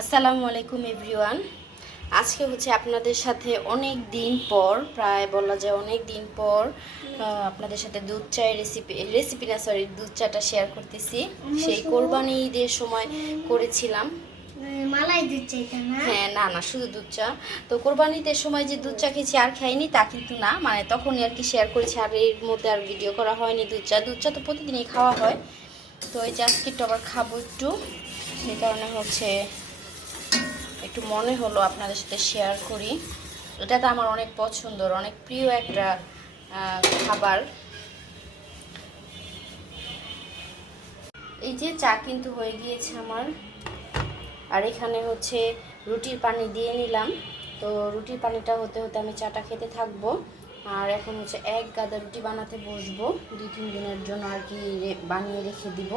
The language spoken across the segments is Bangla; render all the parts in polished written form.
আসসালামু আলাইকুম এভরিওয়ান। আজকে হচ্ছে আপনাদের সাথে অনেক দিন পর, প্রায় বলা যায় অনেক দিন পর আপনাদের সাথে দুধ চায়ের দুধ চাটা শেয়ার করতেছি। সেই কোরবানি ঈদের সময় করেছিলাম। মালাই দুধ চাইটা না? হ্যাঁ, না না, শুধু দুধ চা। তো কোরবানি ঈদের সময় যে দুধ চা খেয়েছি আর খাইনি তা কিন্তু না, মানে তখনই আর কি শেয়ার করেছি, আর এর মধ্যে আর ভিডিও করা হয়নি। দুধ চা তো প্রতিদিনই খাওয়া হয়, তো এই যে আজকে একটু আবার খাবো একটু, সেই কারণে হচ্ছে একটু মনে হলো আপনাদের সাথে শেয়ার করি। এটা তো আমার অনেক পছন্দের, অনেক প্রিয় একটা খাবার। এই যে চা কিন্তু হয়ে গিয়েছে আমার, আর এখানে হচ্ছে রুটির পানি দিয়ে নিলাম। তো রুটির পানিটা হতে হতে আমি চাটা খেতে থাকবো। আর এখন হচ্ছে এক গাদা রুটি বানাতে বসবো, 2-3 দিনের জন্য আর কি বানিয়ে রেখে দিব।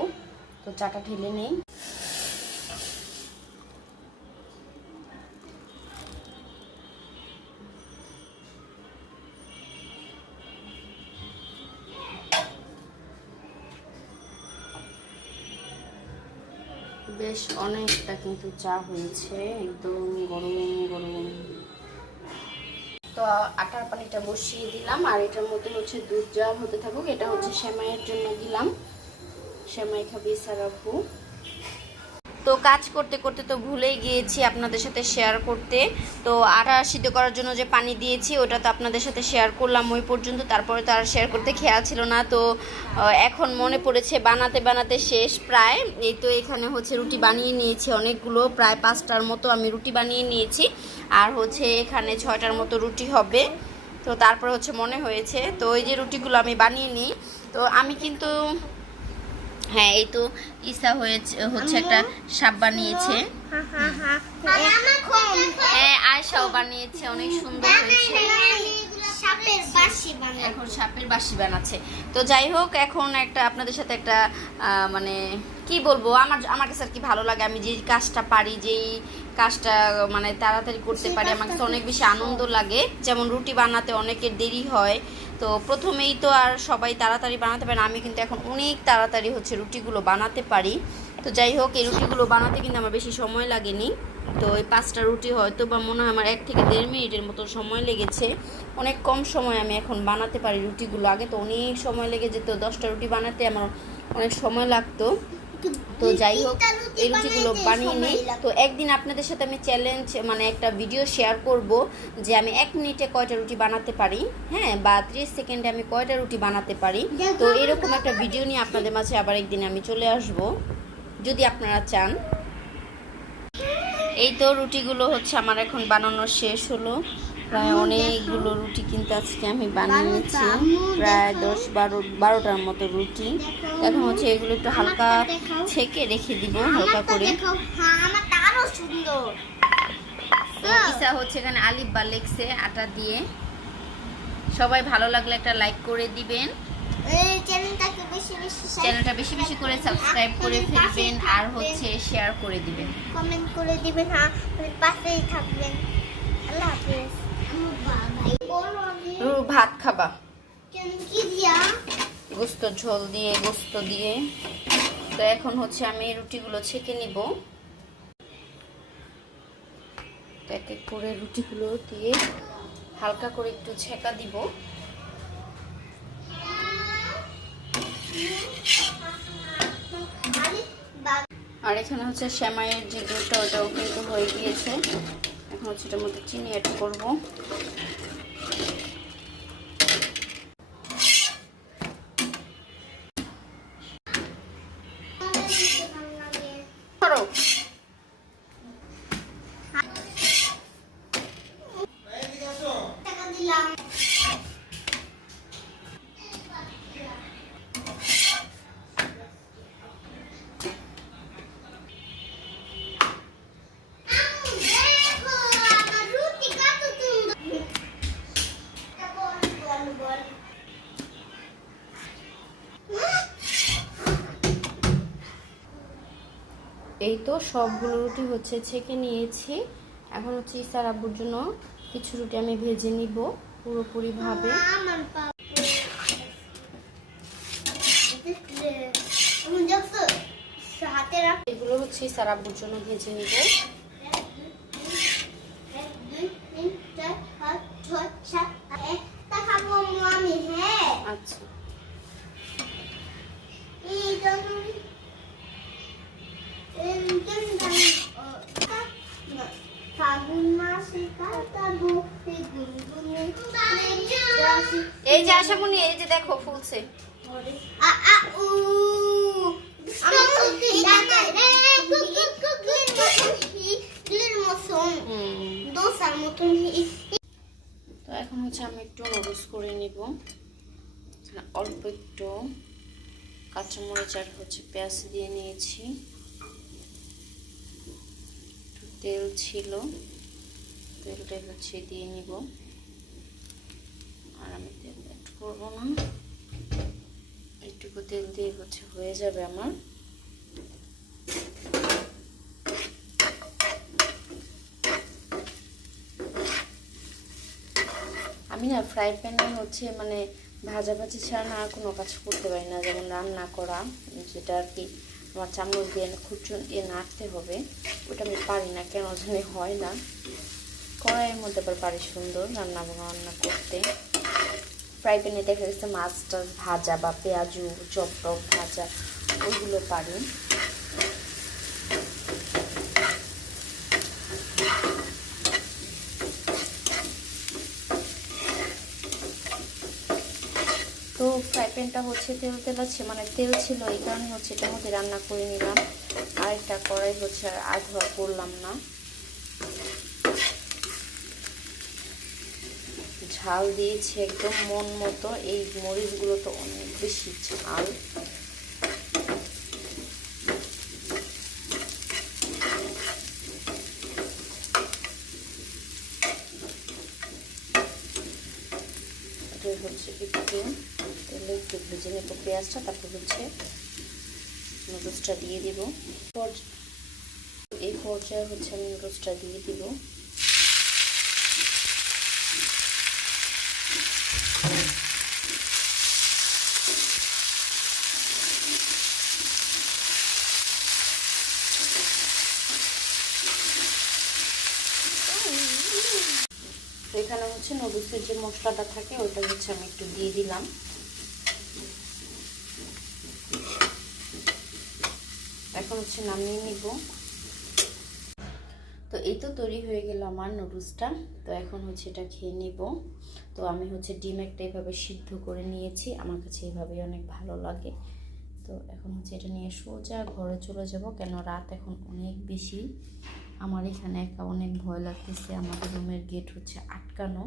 তো চাটা ঢেলে নেই। বেশ অনেকটা কিন্তু চা হয়েছে, একদম গরম গরম। তো আটার পানিটা বসিয়ে দিলাম, আর এটার মধ্যে হচ্ছে দুধ জাল হতে থাকুক। এটা হচ্ছে সেমাইয়ের জন্য দিলাম, সেমাই খাবি সারাপু। তো কাজ করতে করতে তো ভুলেই গিয়েছি আপনাদের সাথে শেয়ার করতে। তো আটা সিদ্ধ করার জন্য যে পানি দিয়েছি ওটা তো আপনাদের সাথে শেয়ার করলাম ওই পর্যন্ত, তারপরে তো আর শেয়ার করতে খেয়াল ছিল না। তো এখন মনে পড়েছে, বানাতে বানাতে শেষ প্রায়। এই তো এখানে হচ্ছে রুটি বানিয়ে নিয়েছি অনেকগুলো, প্রায় 5টার মতো আমি রুটি বানিয়ে নিয়েছি, আর হচ্ছে এখানে 6টার মতো রুটি হবে। তো তারপরে হচ্ছে মনে হয়েছে, তো ওই যে রুটিগুলো আমি বানিয়ে নিই। তো আমি কিন্তু হ্যাঁ, এই তো ইসা হচ্ছে একটা সাপ বানিয়েছে। হ্যাঁ, আয়শাও বানিয়েছে, অনেক সুন্দর হয়েছে। এখন সাপের বাঁশি বানাচ্ছে। তো যাই হোক, এখন একটা আপনাদের সাথে একটা মানে কি বলবো, আমার কাছে আর কি ভালো লাগে, আমি যেই কাজটা পারি, যেই কাজটা মানে তাড়াতাড়ি করতে পারি, আমার কাছে অনেক বেশি আনন্দ লাগে। যেমন রুটি বানাতে অনেকের দেরি হয়, তো প্রথমেই তো আর সবাই তাড়াতাড়ি বানাতে পারে না, আমি কিন্তু এখন অনেক তাড়াতাড়ি হচ্ছে রুটিগুলো বানাতে পারি। তো যাই হোক, এই রুটিগুলো বানাতে কিন্তু আমার বেশি সময় লাগেনি। তো এই 5টা রুটি হয়তো বা মনে হয় আমার 1 থেকে 1.5 মিনিটের মতো সময় লেগেছে। অনেক কম সময় আমি এখন বানাতে পারি রুটিগুলো। আগে তো অনেক সময় লেগে যেত, 10টা রুটি বানাতে আমার অনেক সময় লাগতো। তো যাই হোক, এই রুটিগুলো বানিয়ে নিই। তো একদিন আপনাদের সাথে আমি চ্যালেঞ্জ, মানে একটা ভিডিও শেয়ার করব যে আমি 1 মিনিটে কয়টা রুটি বানাতে পারি, হ্যাঁ, বা 30 সেকেন্ডে আমি কয়টা রুটি বানাতে পারি। তো এরকম একটা ভিডিও নিয়ে আপনাদের মাঝে আবার একদিন আমি চলে আসব, যদি আপনারা চান। এই তো রুটিগুলো হচ্ছে আমার এখন বানানো শেষ হলো। প্রায় অনেকগুলো রুটি কিন্তু আজকে আমি বানিয়েছি, প্রায় 10-12টার মতো রুটি। এখন হচ্ছে এগুলো একটু হালকা ছেঁকে রেখে দিব, হালকা করে। ইসা হচ্ছে এখানে আলিফ বা লেখছে আটা দিয়ে। সবাই ভালো লাগলে একটা লাইক করে দিবেন, চ্যানেলটা বেশি বেশি করে সাবস্ক্রাইব করে ফেলবেন, আর হচ্ছে শেয়ার করে দিবেন, কমেন্ট করে দিবেন। হ্যাঁ, পাশেই থাকবেন। আল্লাহ হাফেজ। ভাত খাবা? কি দিয়া? গোস্ত ঝোল দিয়ে, গোস্ত দিয়ে। তো এখন হচ্ছে আমি রুটিগুলো ছেঁকে নিব। তো এক এক করে রুটিগুলো দিয়ে হালকা করে একটু ছেঁকা দিব। আর এখানে হচ্ছে সেমাইয়ের যে দুধটা, ওটাও কিন্তু হয়ে গিয়েছে। এখন হচ্ছে এটার মধ্যে চিনি অ্যাড করব। এই তো সবগুলো রুটি হচ্ছে ছেঁকে নিয়েছি। এখন হচ্ছে ইসার আব্বুর জন্য কিছু রুটি আমি ভেজে নিব পুরোপুরি ভাবে। এগুলো হচ্ছে ইসার আব্বুর জন্য ভেজে নিব। এই যে আশামণি, এই যে দেখো ফুলছে। আ আ উ আমি তো জানা রে কুকুর মতন দোসার মতন। তো এখন হচ্ছে আমি একটু নুডলস করে নিব। অল্প একটু কাঁচামরিচ আর হচ্ছে পেঁয়াজ দিয়ে নিয়েছি। একটু তেল ছিল, তেলটা হচ্ছে দিয়ে নিব। আর আমি তেল অ্যাড করবো না, একটুকু তেল দিয়ে হচ্ছে হয়ে যাবে আমার। আমি না ফ্রাই প্যানে হচ্ছে মানে ভাজাভাজি ছাড়া না আর কোনো কাজ করতে পারি না, যেমন রান্না করা, যেটা আর কি আমার চামচ দিয়ে খুচুন দিয়ে নাড়তে হবে, ওটা আমি পারি না, কেন জানি হয় না। কড়াইয়ের মধ্যে আবার পারি সুন্দর রান্না করতে। ফ্রাই প্যানে দেখা গেছে মাছ টাছ ভাজা বা পেঁয়াজু চপ টপ ভাজা, ওইগুলো পারি। তো ফ্রাই প্যানটা হচ্ছে তেল আছে, মানে তেল ছিল, এই কারণে হচ্ছে এটার মধ্যে রান্না করে নিলাম। আর একটা কড়াই হচ্ছে আর ধোয়া করলাম না। ঝাল দিয়েছি একদম মন মতো, এই মরিচগুলো তো অনেক বেশি ঝাল। হচ্ছে একটু তেলে একটু ভেজে নেব পেঁয়াজটা, তারপর হচ্ছে নুডলসটা দিয়ে দিব। এই পর্যায়ে হচ্ছে আমি নুডলসটা দিয়ে দিব। এখানে হচ্ছে নুডলসের যে মশলাটা থাকে ওইটা হচ্ছে আমি একটু দিয়ে দিলাম। এখন হচ্ছে নামিয়ে নিব। তো এই তো তৈরি হয়ে গেল আমার নুডলসটা। তো এখন হচ্ছে এটা খেয়ে নিব। তো আমি হচ্ছে ডিম একটা এইভাবে সিদ্ধ করে নিয়েছি, আমার কাছে এইভাবেই অনেক ভালো লাগে। তো এখন হচ্ছে এটা নিয়ে সোজা ঘরে চলে যাব, কেন রাত এখন অনেক বেশি। আমার এখানে একা অনেক ভয় লাগতেছে, আমাদের রুমের গেট হচ্ছে আটকানো।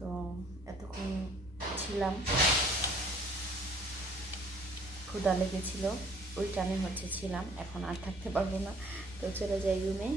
তো এতক্ষণ ছিলাম, ক্ষুধা লেগেছিল, ওই টানে হচ্ছে ছিলাম, এখন আর থাকতে পারবো না। তো চলে যাই রুমে।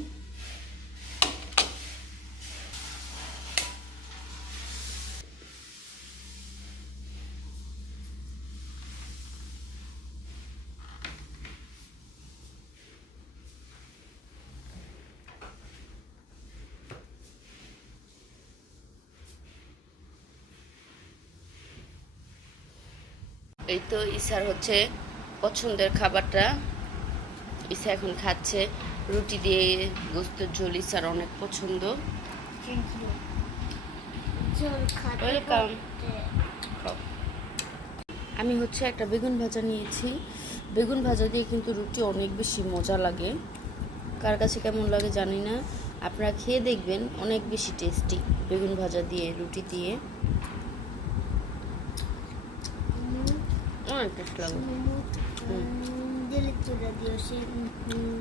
এই তো ইসার হচ্ছে পছন্দের খাবারটা, ইসা এখন খাচ্ছে রুটি দিয়ে গোস্তের ঝোল, ইসার অনেক পছন্দ। ওয়েলকাম। আমি হচ্ছে একটা বেগুন ভাজা নিয়েছি, বেগুন ভাজা দিয়ে কিন্তু রুটি অনেক বেশি মজা লাগে। কার কাছে কেমন লাগে জানি না, আপনারা খেয়ে দেখবেন, অনেক বেশি টেস্টি বেগুন ভাজা দিয়ে রুটি দিয়ে, অনেক টেস্ট লাগে।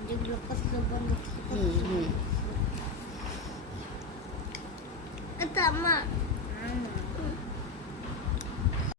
যেগুলো কষ্ট বন্ধ এটা আমার